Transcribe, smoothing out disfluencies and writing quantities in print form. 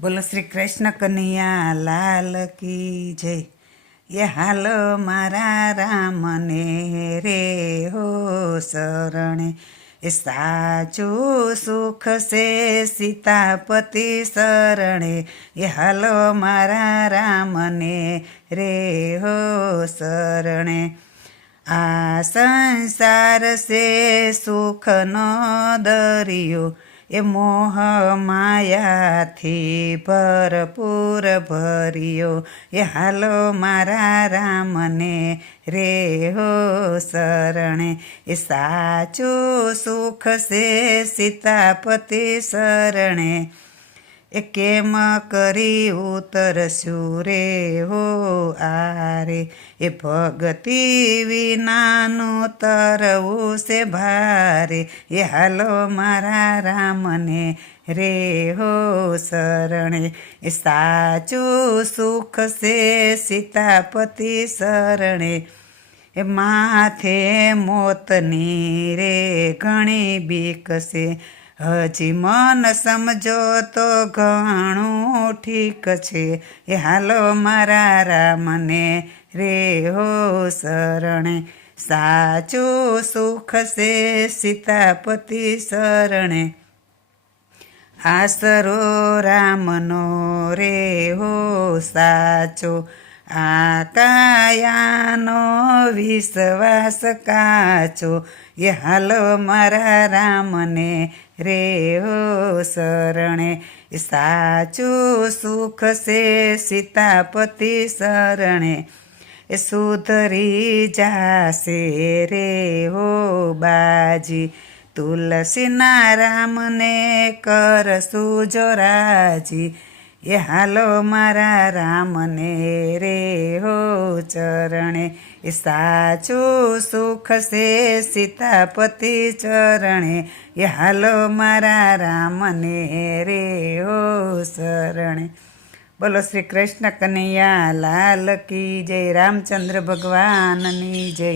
બોલો શ્રી કૃષ્ણ કનૈયા લાલ કી જય। એ હાલો મારા રામને રે હો શરણે, એ સાચું સુખ છે સીતાપતિ શરણે, એ હાલો મારા રામને રે હો શરણે। આ સંસાર છે સુખનો દરિયો, એ મોહ માયાથી ભરપૂર ભર્યો, એ હાલો મારા રામને રે હો શરણે, એ સાચું સુખ છે સીતાપતિ શરણે। એ કેમ કરી ઉતરશું રે હો આરે, એ ભક્તિ વિનાનું તરવું છે ભારે, એ હાલો મારા રામને રે હો શરણે, એ સાચું સુખ છે સીતાપતિ શરણે। એ માથે મોતની રે ઘણી બીક છે, હજી મન સમજો તો ઘણું ઠીક છે, એ હાલો મારા રામને રે હો શરણે, સાચું સુખ છે સીતાપતિ શરણે। આસરો રામનો રે હો સાચો, આ કાયાનો વિશ્વાસ કાચો, એ હાલો મારા રામને રે હો શરણે, એ સાચું સુખ છે સીતાપતિ શરણે। એ સુધરી જાશે રે હો બાજી, તુલસીના રામને કરશું જો રાજી, એ હાલો મારા રામને રે હો ચરણે, એ સાચું સુખ છે સીતાપતિ ચરણે, એ હાલો મારા રામને રે હો શરણે। બોલો શ્રી કૃષ્ણ કનૈયા લાલ કી જય, રામચંદ્ર ભગવાનની જય।